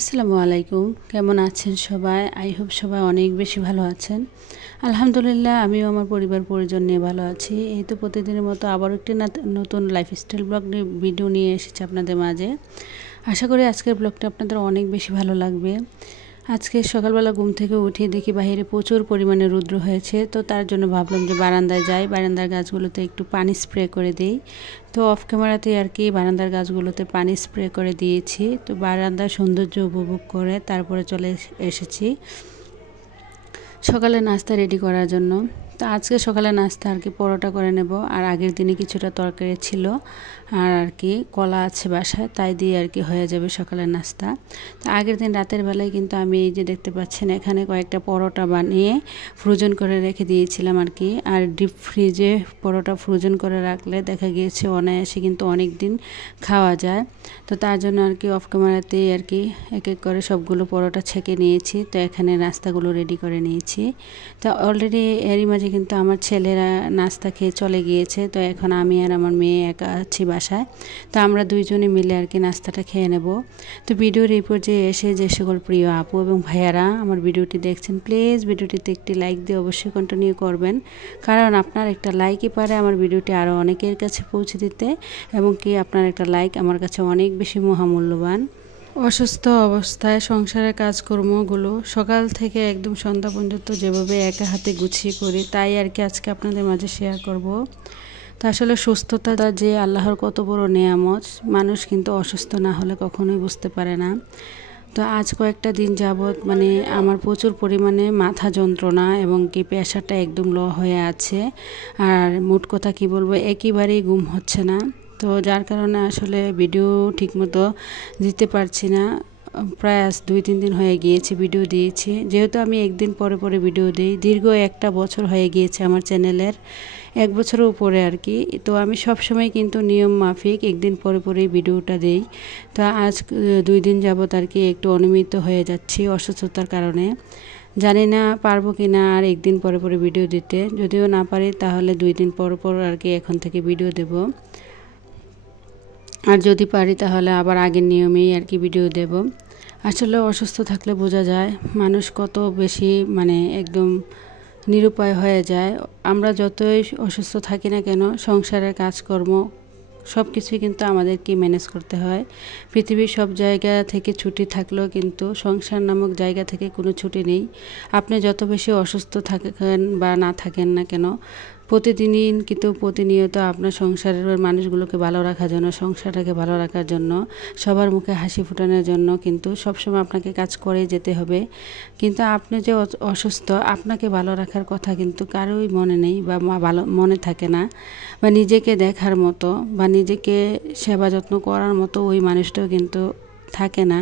আসসালামু আলাইকুম, কেমন আছেন সবাই? আই হোপ সবাই অনেক বেশি ভালো আছেন। আলহামদুলিল্লাহ, আমিও আমার পরিবার পরিজন নিয়ে ভালো আছি। এই তো প্রতিদিনের মতো আবার একটি নতুন লাইফস্টাইল ব্লগ ভিডিও নিয়ে এসেছি আপনাদের মাঝে। আশা করি আজকের ব্লগটা আপনাদের অনেক বেশি ভালো লাগবে। আজকে সকালবেলা ঘুম থেকে উঠে দেখি বাইরে প্রচুর পরিমাণে রৌদ্র হয়েছে, তো তার জন্য ভাবলাম যে বারান্দায় যাই, বারান্দার গাছগুলোতে একটু পানি স্প্রে করে দিই। তো অফ ক্যামেরাতে আর কি বারান্দার গাছগুলোতে পানি স্প্রে করে দিয়েছি। তো বারান্দার সৌন্দর্য উপভোগ করে তারপরে চলে এসেছি সকালে নাস্তা রেডি করার জন্য। তো আজকে সকালে নাস্তা আর কি পরোটা করে নেব, আর আগের দিনে কিছুটা তরকারি ছিল আর কি কলা আছে বাসায়, তাই দিয়ে আর কি হয়ে যাবে সকালের নাস্তা। তো আগের দিন রাতের বেলায় কিন্তু আমি এই যে দেখতে পাচ্ছেন এখানে কয়েকটা পরোটা বানিয়ে ফ্রোজেন করে রেখে দিয়েছিলাম আর কি। আর ডিপ ফ্রিজে পরোটা ফ্রোজেন করে রাখলে দেখা গিয়েছে অনায়াসে কিন্তু অনেক দিন খাওয়া যায়। তো তার জন্য আর কি অফ ক্যামেরাতেই আর কি এক এক করে সবগুলো পরোটা ছেঁকে নিয়েছি। তো এখানে নাস্তাগুলো রেডি করে নিয়েছি। তো অলরেডি এরই মাঝে কিন্তু আমার ছেলেরা নাস্তা খেয়ে চলে গিয়েছে। তো এখন আমি আর আমার মেয়ে একা আছি বাসায়। তো আমরা দুইজনে মিলে আর কি নাস্তাটা খেয়ে নেব। তো ভিডিওর এই পর্যায়ে এসে যে সকল প্রিয় আপু এবং ভাইয়ারা আমার ভিডিওটি দেখছেন, প্লিজ ভিডিওটিতে একটি লাইক দিয়ে অবশ্যই কন্টিনিউ করবেন, কারণ আপনার একটা লাইকই পারে আমার ভিডিওটি আরও অনেকের কাছে পৌঁছে দিতে, এবং কি আপনার একটা লাইক আমার কাছে অনেক বেশি মহামূল্যবান। অসুস্থ অবস্থায় সংসারের কাজকর্মগুলো সকাল থেকে একদম সন্ধ্যা পর্যন্ত যেভাবে একা হাতে গুছিয়ে করি, তাই আর কি আজকে আপনাদের মাঝে শেয়ার করব। তা আসলে সুস্থতা যে আল্লাহর কত বড় নেয়ামত, মানুষ কিন্তু অসুস্থ না হলে কখনোই বুঝতে পারে না। তো আজ কয়েকটা দিন যাবৎ মানে আমার প্রচুর পরিমাণে মাথা যন্ত্রণা এবং কি প্রেশারটা একদম লো হয়ে আছে। আর মোট কথা কি বলবো, একেবারেই ঘুম হচ্ছে না। তো যার কারণে আসলে ভিডিও ঠিকমতো দিতে পারছি না। প্রায় আজ 2-3 দিন হয়ে গিয়েছে ভিডিও দিয়েছি, যেহেতু আমি একদিন পরে পরে ভিডিও দিই। দীর্ঘ 1 বছর হয়ে গিয়েছে আমার চ্যানেলের, 1 বছরের উপরে আর কি। তো আমি সবসময় কিন্তু নিয়ম মাফিক একদিন পরে পরেই ভিডিওটা দিই। তো আজ 2 দিন যাবত আর কি একটু অনিয়মিত হয়ে যাচ্ছি অসুস্থতার কারণে। জানি না পারবো কি না আর একদিন পরে পরে ভিডিও দিতে। যদিও না পারি তাহলে 2 দিন পর পর আর কি এখন থেকে ভিডিও দেব, আর যদি পারি তাহলে আবার আগের নিয়মেই আর কি ভিডিও দেব। আসলে অসুস্থ থাকলে বোঝা যায় মানুষ কত বেশি মানে একদম নিরুপায় হয়ে যায়। আমরা যতই অসুস্থ থাকি না কেন, সংসারের কাজকর্ম সব কিছুই কিন্তু আমাদেরকে ম্যানেজ করতে হয়। পৃথিবীর সব জায়গা থেকে ছুটি থাকলেও কিন্তু সংসার নামক জায়গা থেকে কোনো ছুটি নেই। আপনি যত বেশি অসুস্থ থাকেন বা না থাকেন না কেন, প্রতিদিনই কিন্তু প্রতিনিয়ত আপনার সংসারের মানুষগুলোকে ভালো রাখার জন্য, সংসারটাকে ভালো রাখার জন্য, সবার মুখে হাসি ফোটানোর জন্য কিন্তু সবসময় আপনাকে কাজ করে যেতে হবে। কিন্তু আপনি যে অসুস্থ, আপনাকে ভালো রাখার কথা কিন্তু কারোই মনে নেই বা ভালো মনে থাকে না, বা নিজেকে দেখার মতো বা নিজেকে সেবা যত্ন করার মতো ওই মানুষটাও কিন্তু থাকে না।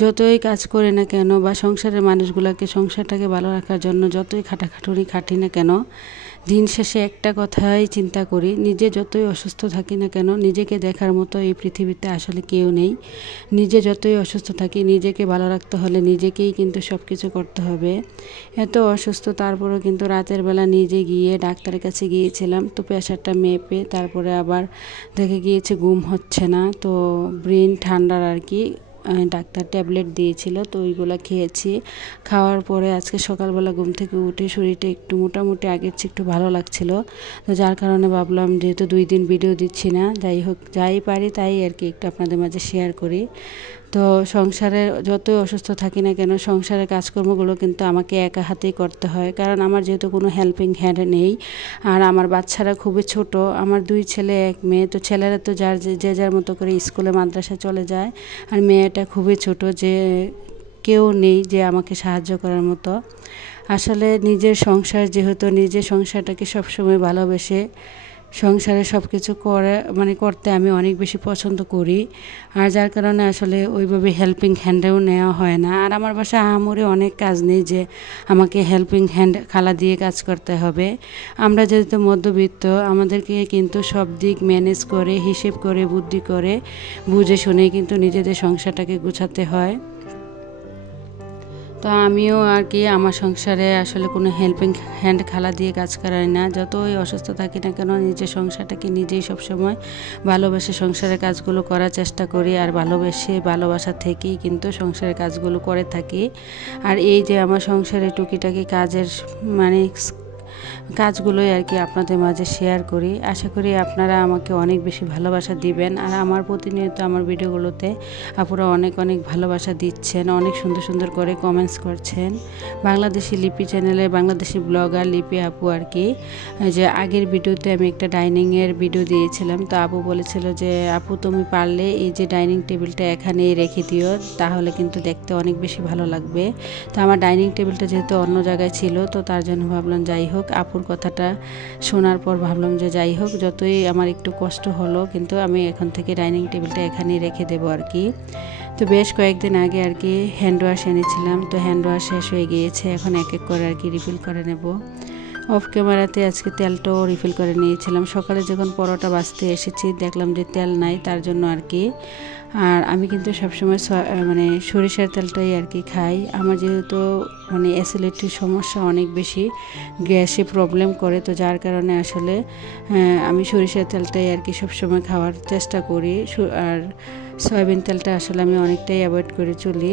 যতই কাজ করি না কেন বা সংসারের মানুষগুলোকে, সংসারটাকে ভালো রাখার জন্য যতই খাটাখাটুনি খাটি না কেন, দিন শেষে একটা কথাই চিন্তা করি, নিজে যতই অসুস্থ থাকি না কেন নিজেকে দেখার মতো এই পৃথিবীতে আসলে কেউ নেই। নিজে যতই অসুস্থ থাকি, নিজেকে ভালো রাখতে হলে নিজেকেই কিন্তু সব কিছু করতে হবে। এত অসুস্থ তারপরেও কিন্তু রাতের বেলা নিজে গিয়ে ডাক্তারের কাছে গিয়েছিলাম। তো প্রেশারটা মেপে তারপরে আবার দেখে গিয়েছে ঘুম হচ্ছে না। তো ব্রেন ঠান্ডার আর কি ডাক্তার ট্যাবলেট দিয়েছিল, তো ওইগুলো খেয়েছি। খাওয়ার পরে আজকে সকালবেলা ঘুম থেকে উঠে শরীরটা একটু মোটামুটি আগের চেয়ে একটু ভালো লাগছিল। তো যার কারণে ভাবলাম যেহেতু 2 দিন ভিডিও দিচ্ছি না, যাই হোক যাই পারি তাই আর কি একটু আপনাদের মাঝে শেয়ার করি। তো সংসারে যতই অসুস্থ থাকি না কেন, সংসারের কাজকর্মগুলো কিন্তু আমাকে একা হাতেই করতে হয়, কারণ আমার যেহেতু কোনো হেল্পিং হ্যান্ড নেই। আর আমার বাচ্চারা খুবই ছোট, আমার 2 ছেলে 1 মেয়ে। তো ছেলেরা তো যে যার মতো করে স্কুলে মাদ্রাসায় চলে যায়, আর মেয়েটা খুবই ছোট, যে কেউ নেই যে আমাকে সাহায্য করার মতো। আসলে নিজের সংসার যেহেতু, নিজের সংসারটাকে সবসময় ভালোবেসে সংসারে সব কিছু করতে আমি অনেক বেশি পছন্দ করি। আর যার কারণে আসলে ওইভাবে হেল্পিং হ্যান্ডেও নেওয়া হয় না। আর আমার বাসায় আহামরি অনেক কাজ নেই যে আমাকে হেল্পিং হ্যান্ড খালা দিয়ে কাজ করতে হবে। আমরা যেহেতু মধ্যবিত্ত, আমাদেরকে কিন্তু সব দিক ম্যানেজ করে, হিসেব করে, বুদ্ধি করে, বুঝে শুনে কিন্তু নিজেদের সংসারটাকে গুছাতে হয়। তো আমিও আর কি আমার সংসারে আসলে কোনো হেল্পিং হ্যান্ড খালা দিয়ে কাজ করাই না। যতই অসুস্থ থাকি না কেন নিজের সংসারটাকে নিজেই সবসময় ভালোবেসে সংসারের কাজগুলো করার চেষ্টা করি, আর ভালোবাসা থেকেই কিন্তু সংসারের কাজগুলো করে থাকি। আর এই যে আমার সংসারে টুকিটাকি কাজের মানে কাজগুলোই আর কি আপনাদের মাঝে শেয়ার করি। আশা করি আপনারা আমাকে অনেক বেশি ভালোবাসা দিবেন, আর আমার প্রতিনিয়ত আমার ভিডিওগুলোতে আপুরা অনেক অনেক ভালোবাসা দিচ্ছেন, অনেক সুন্দর সুন্দর করে কমেন্টস করছেন। বাংলাদেশি লিপি চ্যানেলে বাংলাদেশি ব্লগার লিপি আপু আর কি, যে আগের ভিডিওতে আমি একটা ডাইনিংয়ের ভিডিও দিয়েছিলাম, তো আপু বলেছিল যে আপু তুমি পারলে এই যে ডাইনিং টেবিলটা এখানেই রেখে দিও, তাহলে কিন্তু দেখতে অনেক বেশি ভালো লাগবে। তো আমার ডাইনিং টেবিলটা যেহেতু অন্য জায়গায় ছিল, তো তার জন্য ভাবলাম যাই হোক, আপুর কথাটা শোনার পর ভাবলাম যে যাই হোক, যতই আমার একটু কষ্ট হলো কিন্তু আমি এখন থেকে ডাইনিং টেবিলটা এখানেই রেখে দেবো আর কি। তো বেশ কয়েকদিন আগে আর কি হ্যান্ড ওয়াশ এনেছিলাম, তো হ্যান্ড ওয়াশ শেষ হয়ে গিয়েছে, এখন এক এক করে আর কি রিফিল করে নেব। অফ ক্যামেরাতে আজকে তেলটাও রিফিল করে নিয়েছিলাম। সকালে যখন পরোটা বাজতে এসেছি দেখলাম যে তেল নাই, তার জন্য আর কি। আর আমি কিন্তু সবসময় মানে সরিষার তেলটাই আর কি খাই। আমার যেহেতু মানে অ্যাসিডিটির সমস্যা অনেক বেশি, গ্যাসে প্রবলেম করে, তো যার কারণে আসলে আমি সরিষার তেলটাই আর কি সবসময় খাওয়ার চেষ্টা করি। আর সয়াবিন তেলটা আসলে আমি অনেকটাই অ্যাভয়েড করে চলি।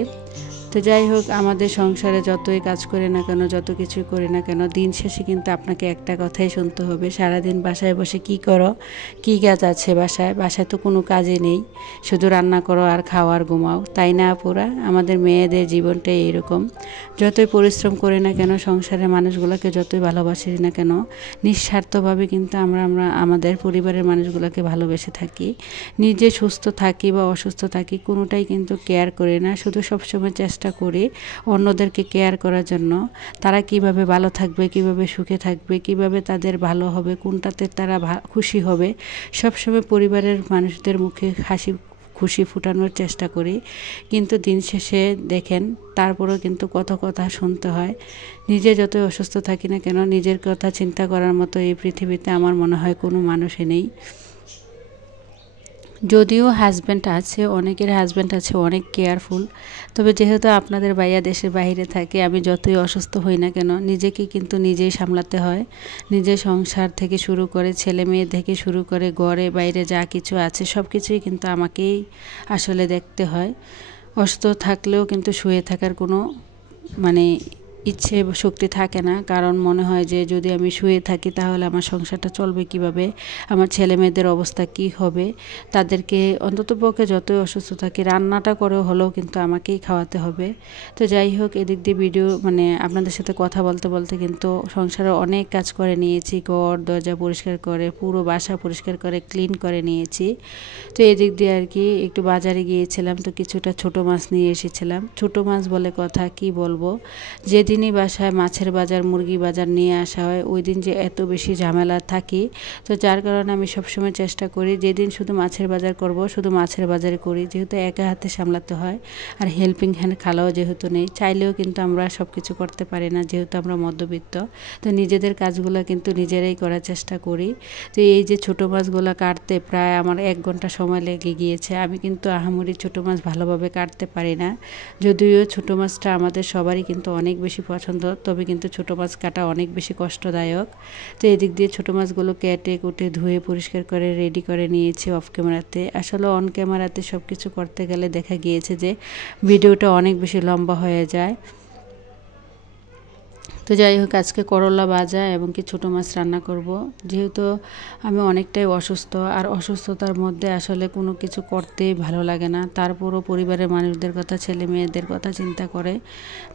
তো যাই হোক, আমাদের সংসারে যতই কাজ করি না কেন, যত কিছু করি না কেন, দিন শেষে কিন্তু আপনাকে একটা কথাই শুনতে হবে, সারাদিন বাসায় বসে কি করো, কি কাজ আছে বাসায় তো কোনো কাজই নেই, শুধু রান্না করো আর খাও আর ঘুমাও, তাই না আপুরা? আমাদের মেয়েদের জীবনটাই এরকম। যতই পরিশ্রম করি না কেন, সংসারের মানুষগুলোকে যতই ভালোবাসি না কেন, নিঃস্বার্থভাবে কিন্তু আমরা আমাদের পরিবারের মানুষগুলোকে ভালোবেসে থাকি। নিজে সুস্থ থাকি বা অসুস্থ থাকি কোনোটাই কিন্তু কেয়ার করি না, শুধু সবসময় চেষ্টা করি অন্যদেরকে কেয়ার করার জন্য। তারা কিভাবে ভালো থাকবে, কিভাবে সুখে থাকবে, কিভাবে তাদের ভালো হবে, কোনটাতে তারা খুশি হবে, সবসময় পরিবারের মানুষদের মুখে খুশি ফুটানোর চেষ্টা করি। কিন্তু দিন শেষে দেখেন তারপরেও কিন্তু কত কথা শুনতে হয়। নিজে যতই অসুস্থ থাকি না কেন, নিজের কথা চিন্তা করার মতো এই পৃথিবীতে আমার মনে হয় কোনো মানুষই নেই। যদিও হাজব্যান্ড আছে, অনেকের হাজব্যান্ড আছে অনেক কেয়ারফুল, তবে যেহেতু আপনাদের ভাইয়া দেশের বাইরে থাকে, আমি যতই অসুস্থ হই না কেন নিজেকে কিন্তু নিজেই সামলাতে হয়। নিজের সংসার থেকে শুরু করে ছেলে মেয়ে থেকে শুরু করে ঘরে বাইরে যা কিছু আছে সব কিছুই কিন্তু আমাকেই আসলে দেখতে হয়। অসুস্থ থাকলেও কিন্তু শুয়ে থাকার কোনো মানে ইচ্ছে শক্তি থাকে না, কারণ মনে হয় যে যদি আমি শুয়ে থাকি তাহলে আমার সংসারটা চলবে কিভাবে, আমার ছেলে মেয়েদের অবস্থা কি হবে, তাদেরকে অন্ততপক্ষে যতই অসুস্থ থাকি রান্নাটা করে হলেও কিন্তু আমাকেই খাওয়াতে হবে। তো যাই হোক, এদিক দিয়ে ভিডিও মানে আপনাদের সাথে কথা বলতে বলতে কিন্তু সংসারে অনেক কাজ করে নিয়েছি, ঘর দরজা পরিষ্কার করে, পুরো বাসা পরিষ্কার করে ক্লিন করে নিয়েছি। তো এদিক দিয়ে আর কি একটু বাজারে গিয়েছিলাম, তো কিছুটা ছোট মাছ নিয়ে এসেছিলাম। ছোট মাছ বলে কথা, কি বলবো, যেদিনই বাসায় মাছের বাজার মুরগি বাজার নিয়ে আসা হয় ওই দিন যে এত বেশি ঝামেলা থাকি, তো যার কারণে আমি সবসময় চেষ্টা করি যেদিন শুধু মাছের বাজার করব শুধু মাছের বাজারে করি, যেহেতু একা হাতে সামলাতে হয়। আর হেল্পিং হ্যান্ড খালাও যেহেতু নেই, চাইলেও কিন্তু আমরা সব কিছু করতে পারি না, যেহেতু আমরা মধ্যবিত্ত, তো নিজেদের কাজগুলো কিন্তু নিজেরাই করার চেষ্টা করি। তো এই যে ছোটো মাছগুলো কাটতে প্রায় আমার 1 ঘন্টা সময় লেগে গিয়েছে। আমি কিন্তু আহামরি ছোটো মাছ ভালোভাবে কাটতে পারি না, যদিও ছোটো মাছটা আমাদের সবারই কিন্তু অনেক বেশি পছন্দ, তবে কিন্তু ছোটো মাছ কাটা অনেক বেশি কষ্টদায়ক। তো এদিক দিয়ে ছোটো মাছগুলো কেটে কুটে ধুয়ে পরিষ্কার করে রেডি করে নিয়েছি অফ ক্যামেরাতে। আসলে অন ক্যামেরাতে সব কিছু করতে গেলে দেখা গিয়েছে যে ভিডিওটা অনেক বেশি লম্বা হয়ে যায়। তো যাই হোক, আজকে করলা ভাজা এবং কি ছোটো মাছ রান্না করব। যেহেতু আমি অনেকটাই অসুস্থ, আর অসুস্থতার মধ্যে আসলে কোনো কিছু করতেই ভালো লাগে না, তারপরও পরিবারের মানুষদের কথা, ছেলে মেয়েদের কথা চিন্তা করে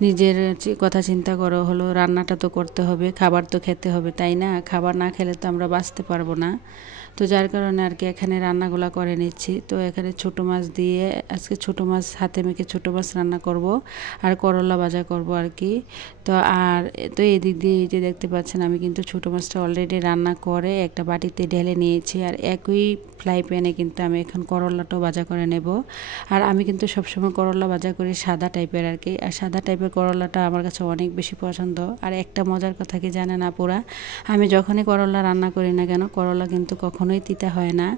নিজের কথা চিন্তা করা হলো, রান্নাটা তো করতে হবে, খাবার তো খেতে হবে, তাই না? খাবার না খেলে তো আমরা বাঁচতে পারবো না। তো যার কারণে আর কি এখানে রান্নাগুলো করে নিচ্ছি। তো এখানে ছোটো মাছ দিয়ে আজকে ছোটো মাছ হাতে মেখে ছোটো মাছ রান্না করব, আর করলা ভাজা করব আর কি। তো এদিক দিয়ে এই যে দেখতে পাচ্ছেন আমি কিন্তু ছোটো মাছটা অলরেডি রান্না করে একটা বাটিতে ঢেলে নিয়েছি, আর একই ফ্রাই প্যানে কিন্তু আমি এখন করলাটাও ভাজা করে নেব। আর আমি কিন্তু সবসময় করলা ভাজা করি সাদা টাইপের আর কি। আর সাদা টাইপের করলাটা আমার কাছে অনেক বেশি পছন্দ। আর একটা মজার কথা কি জানেন আপুরা, আমি যখনই করলা রান্না করি না কেন, করলা কিন্তু কখনোই তিতা হয় না।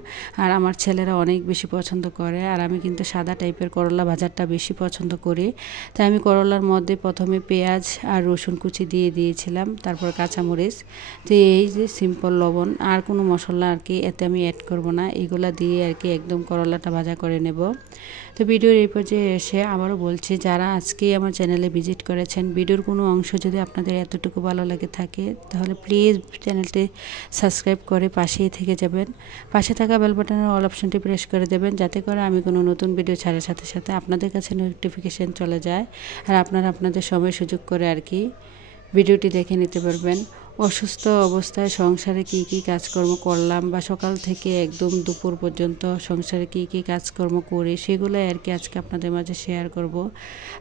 আর আমার ছেলেরা অনেক বেশি পছন্দ করে। আর আমি কিন্তু সাদা টাইপের করলা ভাজাটা বেশি পছন্দ করি। তাই আমি করলার মধ্যে প্রথমে পেঁয়াজ আর রসুন কুচি দিয়ে দিয়েছিলাম, তারপর কাঁচামরিচ। তো এই যে সিম্পল লবণ, আর কোনো মশলা আর কি এতে আমি অ্যাড করব না, এগুলা দিয়ে আর কি একদম করলাটা ভাজা করে নেব। তো ভিডিওর এই পর্যায়ে এসে আবারও বলছি, যারা আজকেই আমার চ্যানেলে ভিজিট করেছেন, ভিডিওর কোনো অংশ যদি আপনাদের এতটুকু ভালো লাগে থাকে তাহলে প্লিজ চ্যানেলটি সাবস্ক্রাইব করে পাশেই থেকে যাবেন। পাশে থাকা বেল বাটনের অল অপশনটি প্রেস করে দেবেন, যাতে করে আমি কোনো নতুন ভিডিও ছাড়ার সাথে সাথে আপনাদের কাছে নোটিফিকেশান চলে যায়। আর আপনারা আপনাদের সময় সুযোগ করে আর কি ভিডিওটি দেখে নিতে পারবেন। অসুস্থ অবস্থায় সংসারে কি কি কাজকর্ম করলাম, বা সকাল থেকে একদম দুপুর পর্যন্ত সংসারে কি কি কাজকর্ম করি, সেগুলো আর কি আজকে আপনাদের মাঝে শেয়ার করব।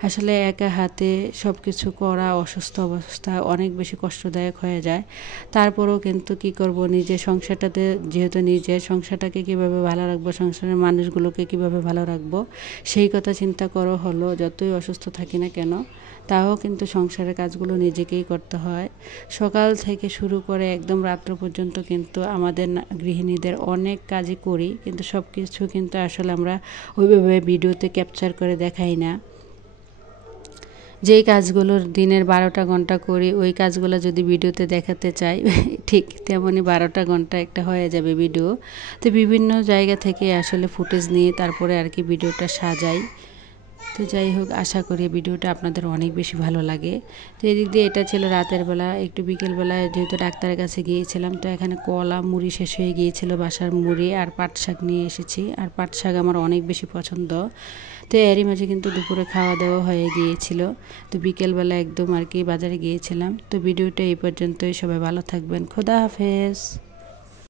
আসলে একা হাতে সব কিছু করা অসুস্থ অবস্থায় অনেক বেশি কষ্টদায়ক হয়ে যায়। তারপরেও কিন্তু কি করব, নিজের সংসারটাতে যেহেতু নিজের সংসারটাকে কীভাবে ভালো রাখবো, সংসারের মানুষগুলোকে কীভাবে ভালো রাখবো, সেই কথা চিন্তা করো হলো যতই অসুস্থ থাকি না কেন, তাও কিন্তু সংসারের কাজগুলো নিজেকেই করতে হয়। সকাল থেকে শুরু করে একদম রাত্র পর্যন্ত কিন্তু আমাদের গৃহিণীদের অনেক কাজই করি, কিন্তু সব কিছু কিন্তু আসলে আমরা ওইভাবে ভিডিওতে ক্যাপচার করে দেখাই না। যেই কাজগুলো দিনের 12টা ঘন্টা করি, ওই কাজগুলো যদি ভিডিওতে দেখাতে চাই ঠিক তেমনই 12টা ঘন্টা একটা হয়ে যাবে ভিডিও। তো বিভিন্ন জায়গা থেকে আসলে ফুটেজ নিয়ে তারপরে আর কি ভিডিওটা সাজাই। তো যাই হোক, আশা করি ভিডিওটা আপনাদের অনেক বেশি ভালো লাগে। তো এদিক দিয়ে এটা ছিল রাতের বেলা, একটু বিকেলবেলায় যেহেতু ডাক্তারের কাছে গিয়েছিলাম, তো এখানে কলা মুড়ি শেষ হয়ে গিয়েছিল, বাসার মুড়ি আর পাট শাক নিয়ে এসেছি। আর পাট শাক আমার অনেক বেশি পছন্দ। তো এরই মাঝে কিন্তু দুপুরে খাওয়া দাওয়া হয়ে গিয়েছিল। তো বিকেলবেলা একদম আর কি বাজারে গিয়েছিলাম। তো ভিডিওটা এই পর্যন্তই, সবাই ভালো থাকবেন, খোদা হাফেজ।